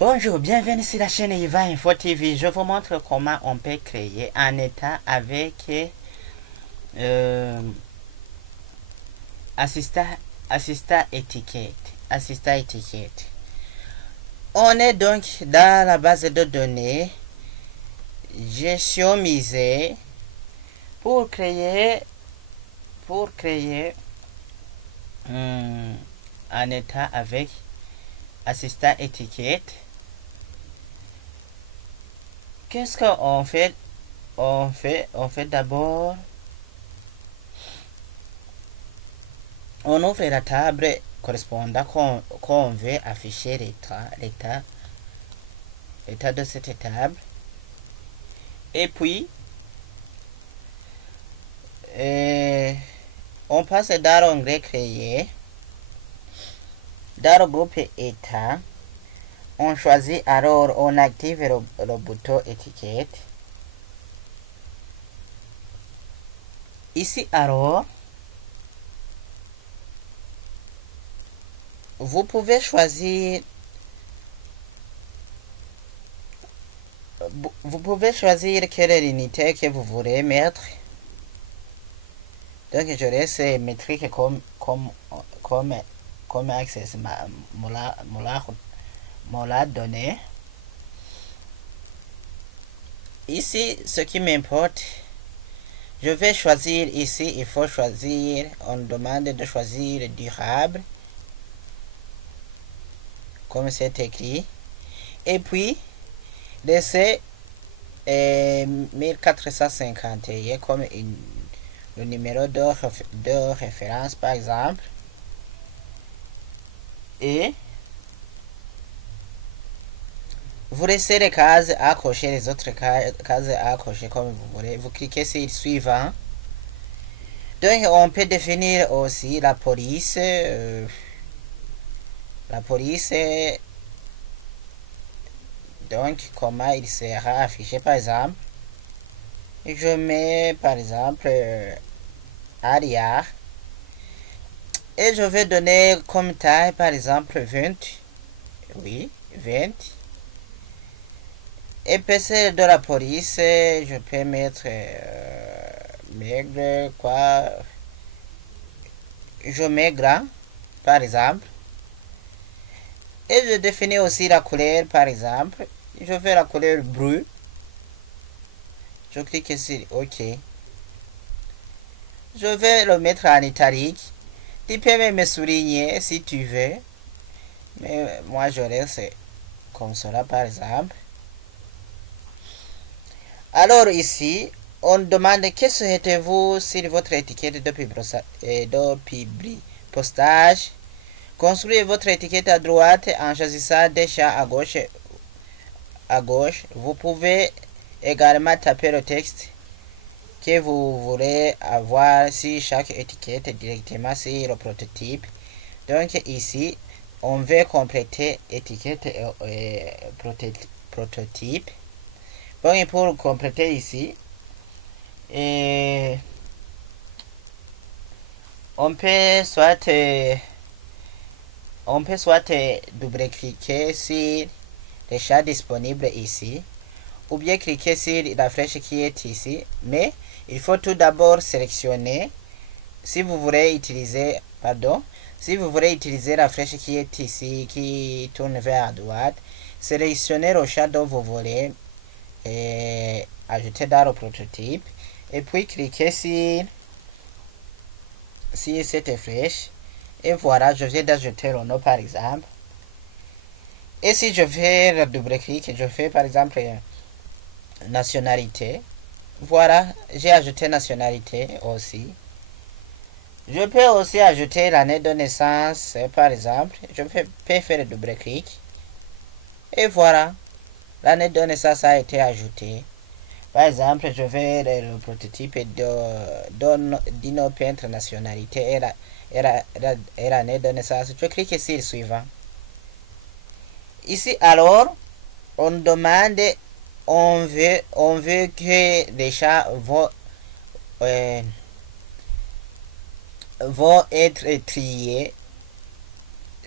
Bonjour, bienvenue sur la chaîne Iva Info TV. Je vous montre comment on peut créer un état avec assistant étiquette. On est donc dans la base de données gestion misée pour créer un état avec assistant étiquette. Qu'est-ce qu'on fait? On fait d'abord, on ouvre la table correspondant qu'on veut afficher l'état de cette table, et puis on passe dans l'onglet créer, dans le groupe état. On choisit alors, on active le bouton étiquette. Ici alors, vous pouvez choisir quelle unité que vous voulez mettre. Donc je laisse métrique comme access me l'a donné. Ici, ce qui m'importe, je vais choisir ici, il faut choisir, on demande de choisir durable, comme c'est écrit, et puis laisser 1451 comme le numéro de référence par exemple, et vous laissez les cases à cocher, les autres cases à cocher comme vous voulez. Vous cliquez sur suivant. Donc on peut définir aussi la police. Donc comment il sera affiché par exemple. Je mets par exemple arrière. Et je vais donner comme taille par exemple 20. Oui, 20. Épaisseur de la police, je peux mettre maigre, quoi. Je mets grand, par exemple. Et je définis aussi la couleur, par exemple. Je fais la couleur bleue. Je clique sur OK. Je vais le mettre en italique. Tu peux même me souligner si tu veux. Mais moi, je laisse comme cela, par exemple. Alors ici, on demande que souhaitez-vous sur votre étiquette de postage. Construisez votre étiquette à droite en choisissant des champs à gauche. Vous pouvez également taper le texte que vous voulez avoir sur chaque étiquette directement sur le prototype. Donc ici, on veut compléter étiquette et prototype. Bon, pour compléter ici, on peut soit double-cliquer sur les champs disponibles ici, ou bien cliquer sur la flèche qui est ici, mais il faut tout d'abord sélectionner. Si vous voulez utiliser la flèche qui est ici, qui tourne vers la droite, sélectionnez le champ dont vous voulez ajouter dans le prototype, et puis cliquez sur cette flèche, et voilà, je viens d'ajouter le nom par exemple. Et si je fais le double-clic, je fais par exemple nationalité, voilà, j'ai ajouté nationalité aussi. Je peux aussi ajouter l'année de naissance par exemple. Je peux faire le double-clic, et voilà, l'année de naissance a été ajoutée. Par exemple, je vais le prototype d'une peintre nationalité et l'année de naissance. Je clique sur suivant. Ici alors, on demande, on veut que les chats vont être triés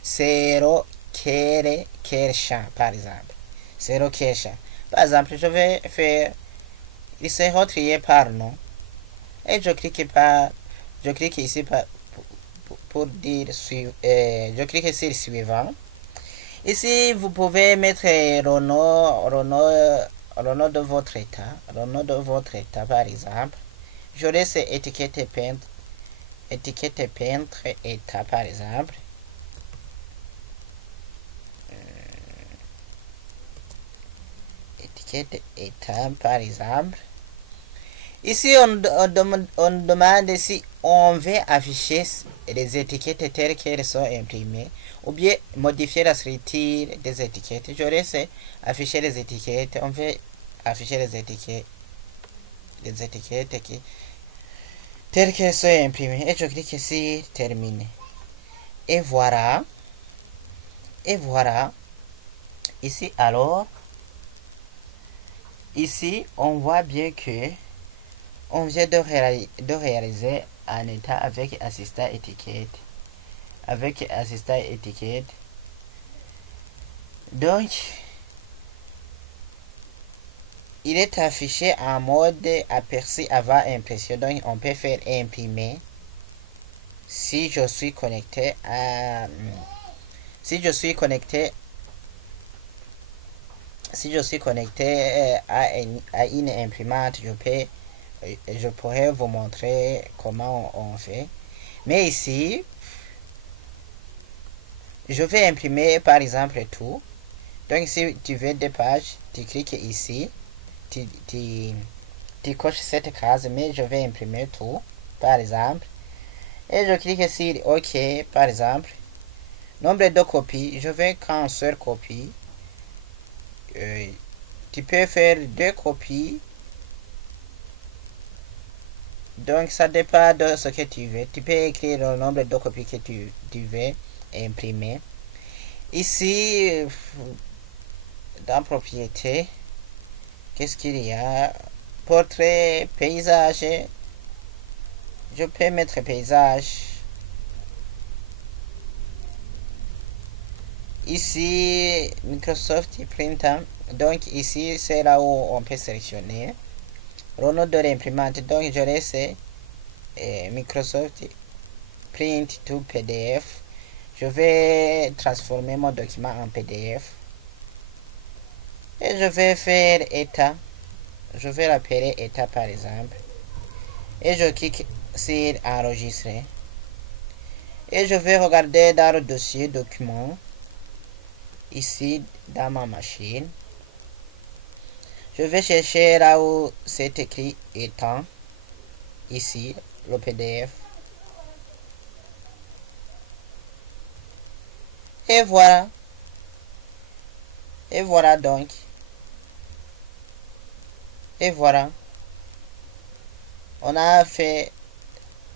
0 quel champ, par exemple. 0 quel champ. Par exemple, je vais faire, il sera trié par nom. Et je clique ici pour dire, je clique sur suivant. Ici, vous pouvez mettre le nom de votre état. Le nom de votre état, par exemple. Je laisse étiquette peintre état, par exemple. Étiquette état, par exemple. Ici, on demande si on veut afficher les étiquettes telles qu'elles sont imprimées ou bien modifier la structure des étiquettes. Je laisse afficher les étiquettes. On veut afficher les étiquettes telles qu'elles sont imprimées. Et je clique sur terminer. Et voilà. Ici, alors, ici, on voit bien que on vient de réaliser un état avec assistant étiquette. Donc, il est affiché en mode aperçu avant impression. Donc, on peut faire imprimer si je suis connecté à une imprimante. Je pourrais vous montrer comment on fait. Mais ici, je vais imprimer par exemple tout. Donc si tu veux des pages, tu cliques ici, tu coches cette case, mais je vais imprimer tout, par exemple. Et je clique sur OK, par exemple. Nombre de copies, je veux qu'une seule copie. Tu peux faire 2 copies. Donc ça dépend de ce que tu veux. Tu peux écrire le nombre de copies que tu veux imprimer. Ici, dans propriété, qu'est-ce qu'il y a? Portrait, paysage. Je peux mettre paysage. Ici, Microsoft Printer. Donc ici, c'est là où on peut sélectionner le nom de l'imprimante. Donc je laisse Microsoft Print to PDF. Je vais transformer mon document en PDF. Et je vais faire état. Je vais l'appeler état par exemple. Et je clique sur enregistrer. Et je vais regarder dans le dossier document. Ici dans ma machine. Je vais chercher là où c'est écrit état. Ici, le PDF. Et voilà. Et voilà donc. Et voilà. On a fait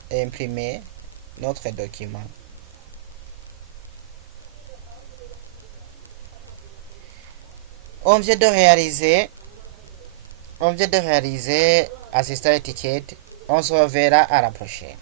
imprimer notre document. On vient de réaliser assistant étiquette. On se reverra à la prochaine.